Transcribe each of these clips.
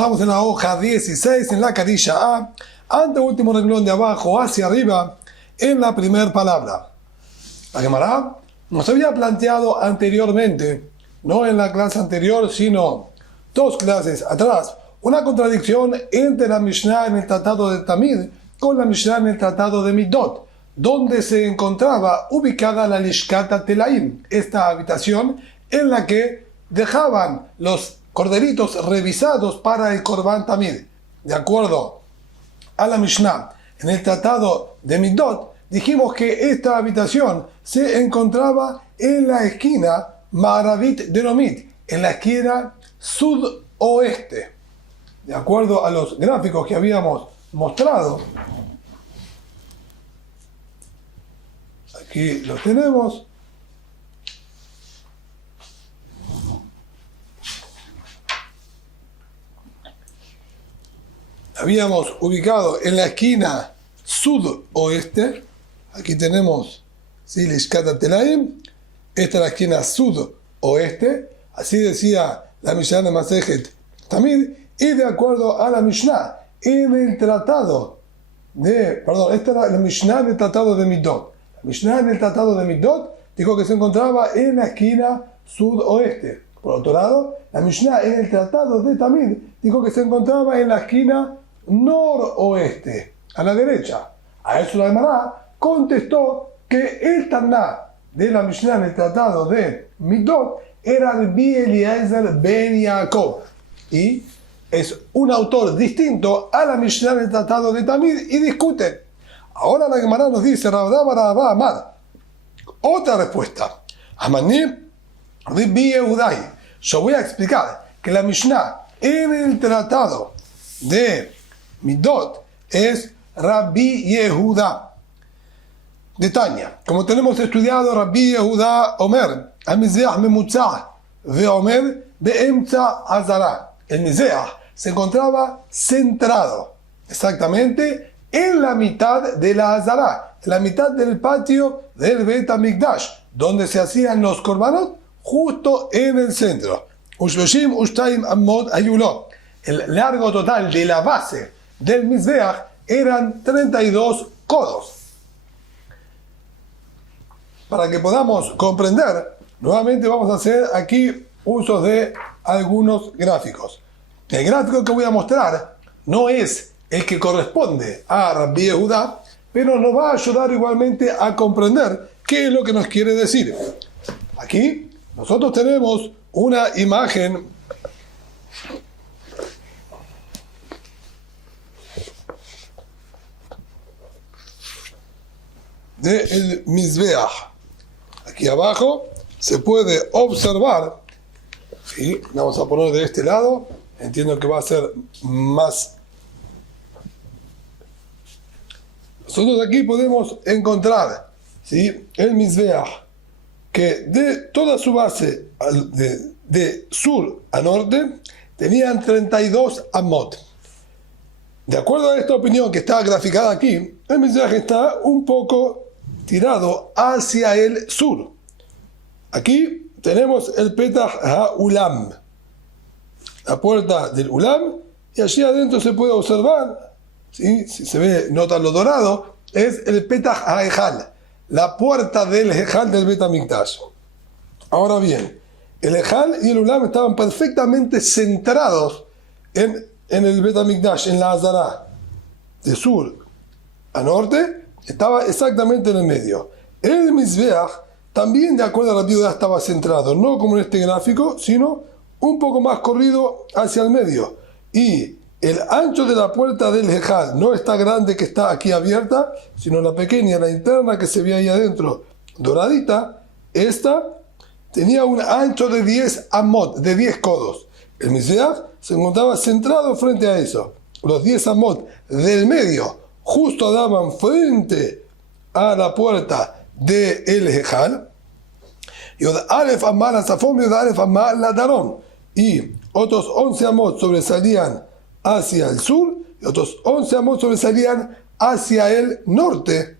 encontramos en la hoja 16, en la carilla A, anteúltimo renglón de abajo hacia arriba, en la primera palabra. La Gemara nos había planteado anteriormente, no en la clase anterior, sino 2 clases atrás, una contradicción entre la Mishnah en el Tratado de Tamid con la Mishnah en el Tratado de Midot, donde se encontraba ubicada la Lishkata Telaim, esta habitación en la que dejaban los corderitos revisados para el Korban Tamid. De acuerdo a la Mishnah en el Tratado de Midot, dijimos que esta habitación se encontraba en la esquina Ma'aravit de Nomit, en la esquina sudoeste. De acuerdo a los gráficos que habíamos mostrado, aquí los tenemos. Habíamos ubicado en la esquina sudoeste. Aquí tenemos Lishkata Telaim. Esta es la esquina sudoeste. Así decía la Mishnah de Masejet Tamid. Y de acuerdo a la Mishnah en el tratado de... esta era la Mishnah del tratado de Midot. La Mishnah en el tratado de Midot dijo que se encontraba en la esquina sudoeste. Por otro lado, la Mishnah en el tratado de Tamid dijo que se encontraba en la esquina noroeste, a la derecha. A eso la Gemara contestó que el Taná de la Mishnah en el tratado de Midot era Rabbi Eliezer ben Yaakov, y es un autor distinto a la Mishnah en el tratado de Tamid, y discuten. Ahora la Gemara nos dice Rabba Amad, otra respuesta. Amaní Rabbi Yehudai. Yo voy a explicar que la Mishnah en el tratado de Midot es Rabbi Yehuda de Tanya. Como tenemos estudiado, Rabbi Yehuda Omer, Amizeh Memutzah, ve Omer Beemtza Azara. El Mizeah se encontraba centrado, exactamente en la mitad de la Azara, en la mitad del patio del Bet HaMikdash, donde se hacían los korbanot, justo en el centro. Ushloshim Ushtaim Amod Ayulo. El largo total de la base del Mizbeach eran 32 codos. Para que podamos comprender, nuevamente vamos a hacer aquí uso de algunos gráficos. El gráfico que voy a mostrar no es el que corresponde a Rabbi Yehuda, pero nos va a ayudar igualmente a comprender qué es lo que nos quiere decir. Aquí nosotros tenemos una imagen del Mizbeach. Aquí abajo se puede observar, ¿sí? Vamos a poner de este lado, entiendo que va a ser más. Nosotros aquí podemos encontrar, ¿sí?, el Mizbeach, que de toda su base de sur a norte tenían 32 amot. De acuerdo a esta opinión que está graficada aquí, el Mizbeach está un poco tirado hacia el sur. Aquí tenemos el Petach HaUlam, la puerta del Ulam, y allí adentro se puede observar, ¿sí?, si se ve, nota lo dorado, es el Petach HaEjal, la puerta del Ejal del Bet HaMikdash. Ahora bien, el Ejal y el Ulam estaban perfectamente centrados en el Bet HaMikdash, en la Azara, de sur a norte, estaba exactamente en el medio. El Mizbeach también, de acuerdo a la Biblia, estaba centrado, no como en este gráfico, sino un poco más corrido hacia el medio. Y el ancho de la puerta del Ejal no está grande, que está aquí abierta, sino la pequeña, la interna que se ve ahí adentro, doradita. Esta tenía un ancho de 10 amot, de 10 codos. El Mizbeach se encontraba centrado frente a eso. Los 10 amot del medio justo daban frente a la puerta del Ejal. Yod Alef Amar Azafón, Yod Alef Amar Ladaron. Y otros 11 amot sobresalían hacia el sur, y otros 11 amot sobresalían hacia el norte.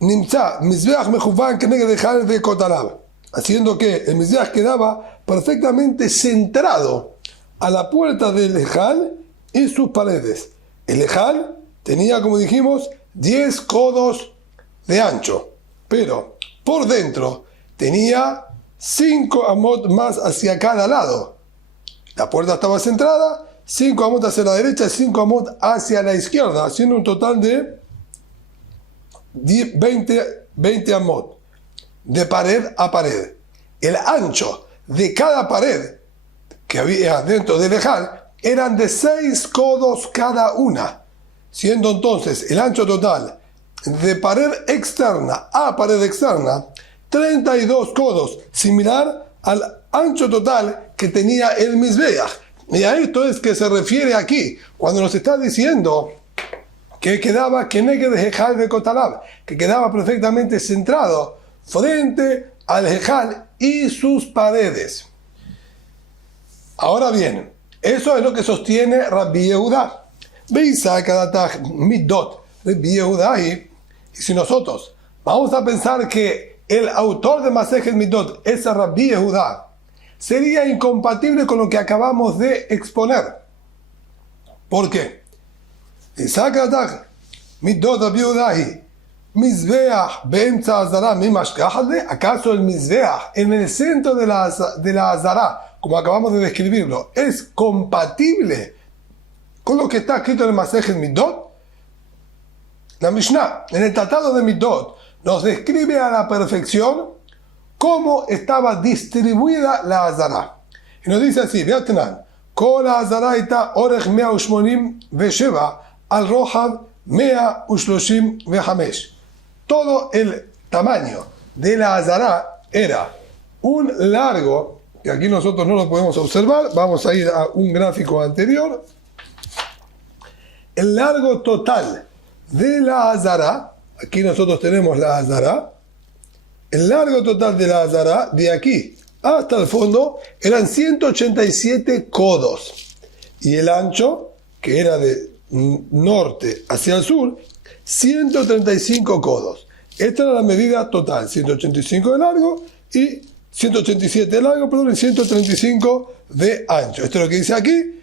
Nimtza Mizbeach Mejuvan Keneged Ejal Vekotalab. haciendo que el Mizbeach quedaba perfectamente centrado a la puerta del Ejal y sus paredes. El Ejal tenía, como dijimos, 10 codos de ancho, pero por dentro tenía 5 amot más hacia cada lado. La puerta estaba centrada, 5 amot hacia la derecha y 5 amot hacia la izquierda, haciendo un total de 20 amot de pared a pared. El ancho de cada pared que había dentro del Ejal eran de 6 codos cada una, siendo entonces el ancho total de pared externa a pared externa 32 codos, similar al ancho total que tenía el Mizbeach. Y a esto es que se refiere aquí, cuando nos está diciendo que quedaba Keneged Ejal de Kotalab, que quedaba perfectamente centrado frente al Ejal y sus paredes. Ahora bien, eso es lo que sostiene Rabbi Yehudá. Veisa Kadatach Midot Rabbi Yehudá. Y si nosotros vamos a pensar que el autor de Masejet Midot es Rabbi Yehudá, sería incompatible con lo que acabamos de exponer. ¿Por qué? Veisa Kadatach Midot Rabbi Yehudá. Mizbeach beemtza azara mimashkahale. ¿Acaso el Mizbeach en el centro de la azara, como acabamos de describirlo, es compatible con lo que está escrito en el Masejet Midot? La Mishnah, en el Tratado de Midot, nos describe a la perfección cómo estaba distribuida la azara. Y nos dice así: Veatnan, Kol azara ita orech 187 al rojav 135. Todo el tamaño de la azara era un largo, que aquí nosotros no lo podemos observar, vamos a ir a un gráfico anterior. El largo total de la azara, aquí nosotros tenemos la azara, el largo total de la azara, de aquí hasta el fondo, eran 187 codos. Y el ancho, que era de norte hacia el sur, 135 codos. Esta era la medida total, 185 de largo y 187 de largo, perdón, y 135 de ancho. Esto es lo que dice aquí.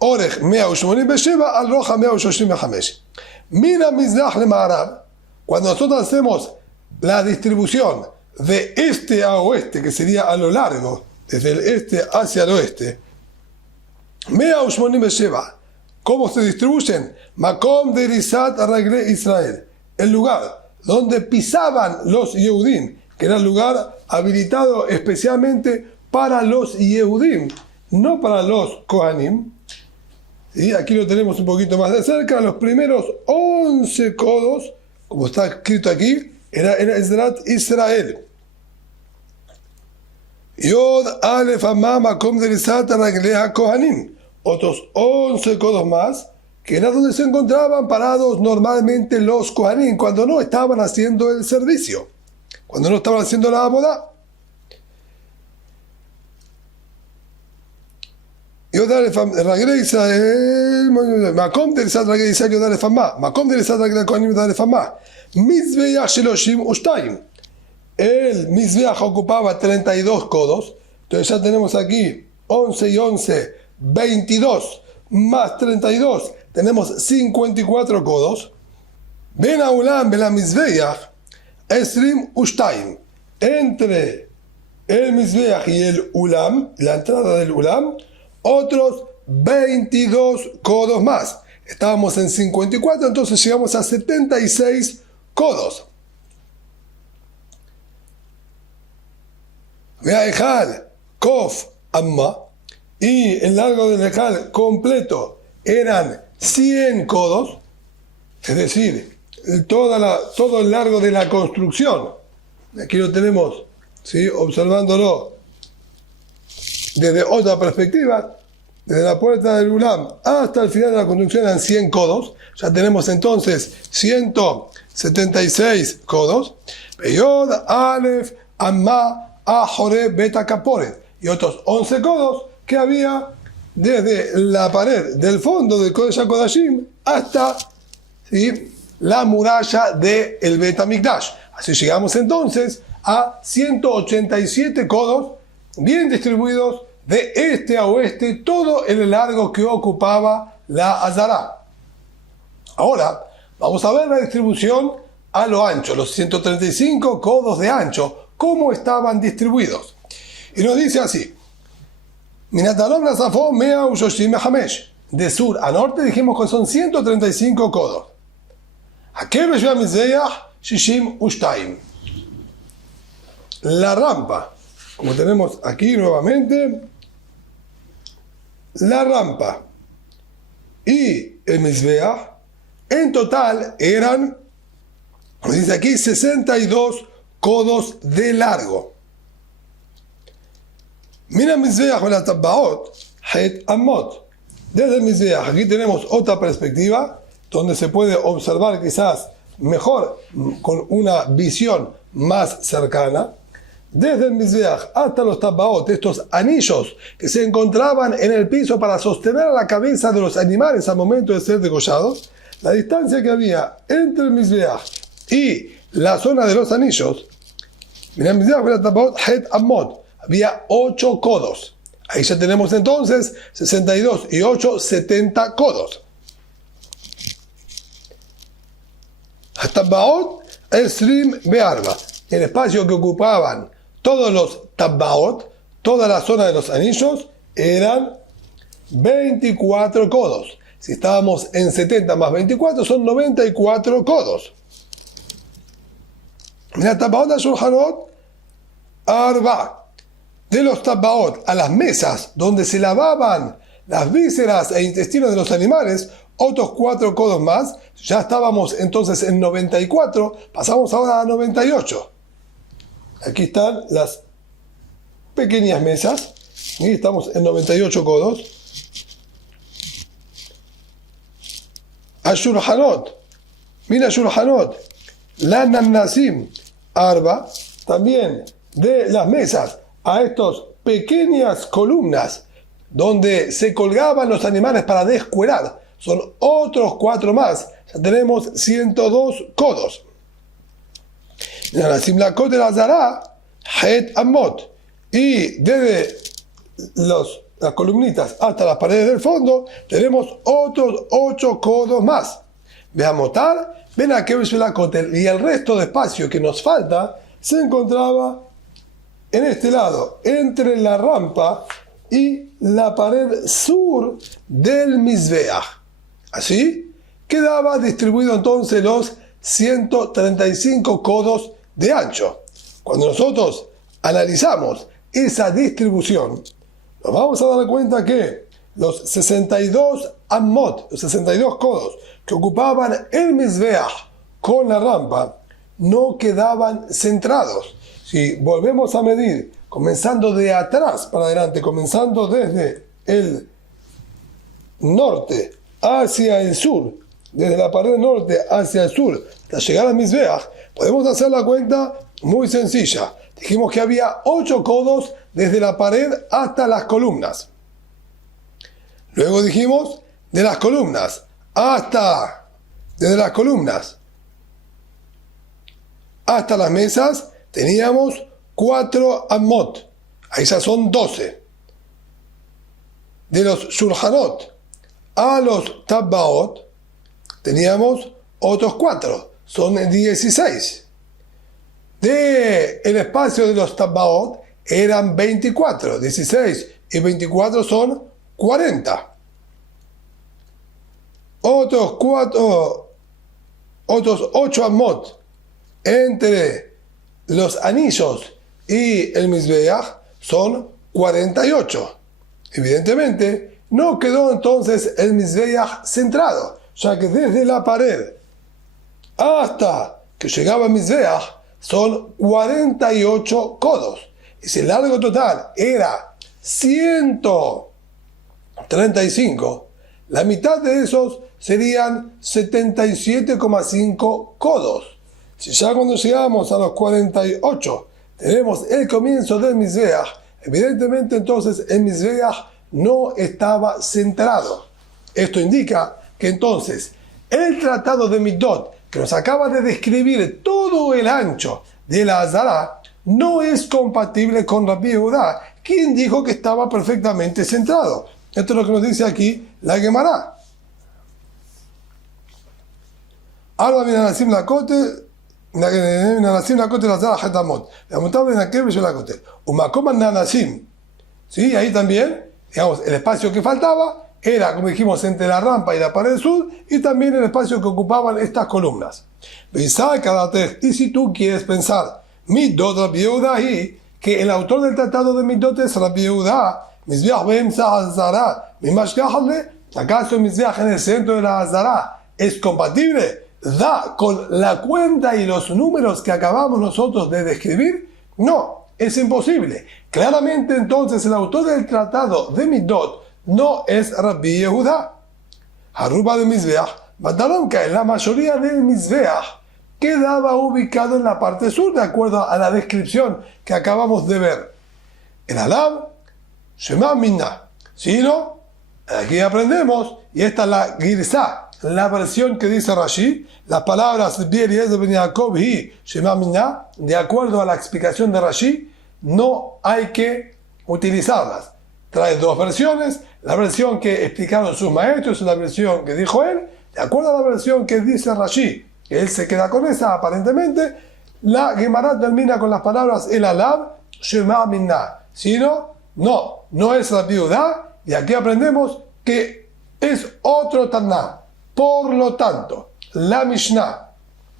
Orech 187 al roja 135. Mira Mizrach le Ma'arab. Cuando nosotros hacemos la distribución de este a oeste, que sería a lo largo, desde el este hacia el oeste, 187. ¿Cómo se distribuyen? Makom de Erizat Ragle Israel. El lugar donde pisaban los Yehudim, que era el lugar habilitado especialmente para los Yehudim, no para los Kohanim. Y aquí lo tenemos un poquito más de cerca. Los primeros 11 codos, como está escrito aquí, era Ezrat Israel. Yod Alef Amá Makom de Erizat Ragle Kohanim. Otros 11 codos más, que era donde se encontraban parados normalmente los Kohanim, cuando no estaban haciendo el servicio, cuando no estaban haciendo la abodá. Yodale Ragle Israel, Makom de Erizat Ragle Israel, Yodale Famá, Makom de Erizat Ragle Kohanim, Yodale Famá, Mizbeach Sheloshim Ushtaim. El Mizbeach ocupaba 32 codos, entonces ya tenemos aquí 11 y 11, 22 más 32, tenemos 54 codos. Ben Aulam Bela Mizbeach Esrim Ushtaim. Entre el Mizbeach y el Ulam, la entrada del Ulam, otros 22 codos más. Estábamos en 54, entonces llegamos a 76 codos. Vea Ejal, Kof, Amma. Y el largo del Ejal completo eran 100 codos, es decir, todo el largo de la construcción. Aquí lo tenemos, ¿sí?, observándolo desde otra perspectiva, desde la puerta del Ulam hasta el final de la construcción eran 100 codos. Ya tenemos entonces 176 codos. Yod, Alef, Amma, Ahore, Beta, Kaporet. Y otros 11 codos que había desde la pared del fondo del Kodesh HaKodashim hasta, ¿sí?, la muralla del Bet HaMikdash. Así llegamos entonces a 187 codos, bien distribuidos de este a oeste, todo el largo que ocupaba la Azara. Ahora, vamos a ver la distribución a lo ancho, los 135 codos de ancho, cómo estaban distribuidos. Y nos dice así, Minatalom Nasafo Mea Ushoshim Hamesh. De sur a norte dijimos que son 135 codos. Aquel Beshua Mizbeach Shishim Ushtaim. La rampa, como tenemos aquí nuevamente, la rampa y el Mizbeach en total eran, como dice aquí, 62 codos de largo. Mira Mizbeach la Tabbaot Het Amot. Desde el Mizbeach, aquí tenemos otra perspectiva donde se puede observar quizás mejor, con una visión más cercana. Desde el Mizbeach hasta los Tabbaot, estos anillos que se encontraban en el piso para sostener la cabeza de los animales al momento de ser degollados, la distancia que había entre el Mizbeach y la zona de los anillos, mira, Mizbeach la Tabbaot Het Amot, había 8 codos. Ahí ya tenemos entonces 62 y 8, 70 codos. Tabbaot Esrim Bearba. El espacio que ocupaban todos los Tabbaot, toda la zona de los anillos, eran 24 codos. Si estábamos en 70 más 24, son 94 codos. Mira, Tabbaot Ashulhanot Arba. De los Tabbaot a las mesas donde se lavaban las vísceras e intestinos de los animales, otros 4 codos más. Ya estábamos entonces en 94, pasamos ahora a 98. Aquí están las pequeñas mesas, y estamos en 98 codos. Ashurhanot, mira Ashurhanot, la Nannasim Arba, también de las mesas a estas pequeñas columnas donde se colgaban los animales para descuerar. Son otros 4 más. Ya tenemos 102 codos. Y desde las columnitas hasta las paredes del fondo tenemos otros 8 codos más. Veamos tal, ven a que y el resto de espacio que nos falta se encontraba en este lado, entre la rampa y la pared sur del Mizbeach. Así quedaba distribuido entonces los 135 codos de ancho. Cuando nosotros analizamos esa distribución, nos vamos a dar cuenta que los 62 ammot, los 62 codos que ocupaban el Mizbeach con la rampa, no quedaban centrados. Si volvemos a medir, comenzando de atrás para adelante, comenzando desde el norte hacia el sur, desde la pared norte hacia el sur, hasta llegar al Mizbeach, podemos hacer la cuenta muy sencilla. Dijimos que había 8 codos desde la pared hasta las columnas. Luego dijimos de las columnas desde las columnas hasta las mesas, teníamos 4 ammot, ahí ya son 12. De los shulhanot a los tabbaot teníamos otros 4, son 16. De el espacio de los tabbaot eran 24, 16 y 24 son 40. Otros 8 ammot entre los anillos y el Mizbeach son 48. Evidentemente, no quedó entonces el Mizbeach centrado, ya que desde la pared hasta que llegaba el Mizbeach son 48 codos. Y si el largo total era 135, la mitad de esos serían 77,5 codos. Si ya cuando llegamos a los 48 tenemos el comienzo del Mizbeach, evidentemente entonces el Mizbeach no estaba centrado. Esto indica que entonces el tratado de Midot, que nos acaba de describir todo el ancho de la Azara, no es compatible con Rabbi Yehudá, quien dijo que estaba perfectamente centrado. Esto es lo que nos dice aquí la Gemara. Arba min anasim lakotel, min anasim lakotel azar hatamot. Leamutab ben akev b'shel lakotel. Umakom anasim. Sí, ahí también, digamos, el espacio que faltaba era, como dijimos, entre la rampa y la pared sur, y también el espacio que ocupaban estas columnas. Y si tú quieres pensar, Midot Rabbi Yehudá, y que el autor del tratado de Midot es Rabbi Yehudá, Mizbeach be'emtza hazara, mimashgahale, ¿acaso el Mizbeach en el centro de la hazara es compatible? ¿Da con la cuenta y los números que acabamos nosotros de describir? No, es imposible. Claramente entonces el autor del tratado de Midot no es Rabbi Yehudá. Haruba de Mizbeach, Bataronca, en la mayoría del Mizbeach quedaba ubicado en la parte sur, de acuerdo a la descripción que acabamos de ver. El Alab, Shema Minna. Si no, aquí aprendemos, y esta es la Girsá, la versión que dice Rashi, las palabras Bieliezer ben Yaakov y Shema Minna, de acuerdo a la explicación de Rashi, no hay que utilizarlas. Trae dos versiones, la versión que explicaron sus maestros y la versión que dijo él, de acuerdo a la versión que dice Rashi, él se queda con esa aparentemente, la Gemara termina con las palabras el Alab, Shema Minna. Si no, no es Rabbi Yehudá, y aquí aprendemos que es otro Taná. Por lo tanto, la Mishnah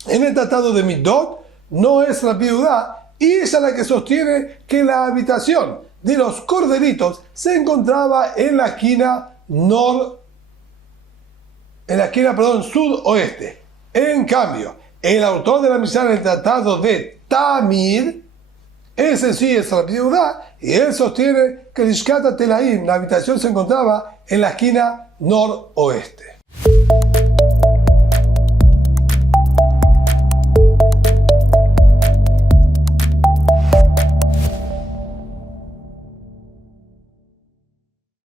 en el tratado de Midot no es Rabbi Yehudá, y ella es la que sostiene que la habitación de los corderitos se encontraba en la esquina sudoeste. En cambio, el autor de la Mishnah en el tratado de Tamid, ese sí es Rabbi Yehudá, y él sostiene que Lishkat Telaim, la habitación se encontraba en la esquina noroeste.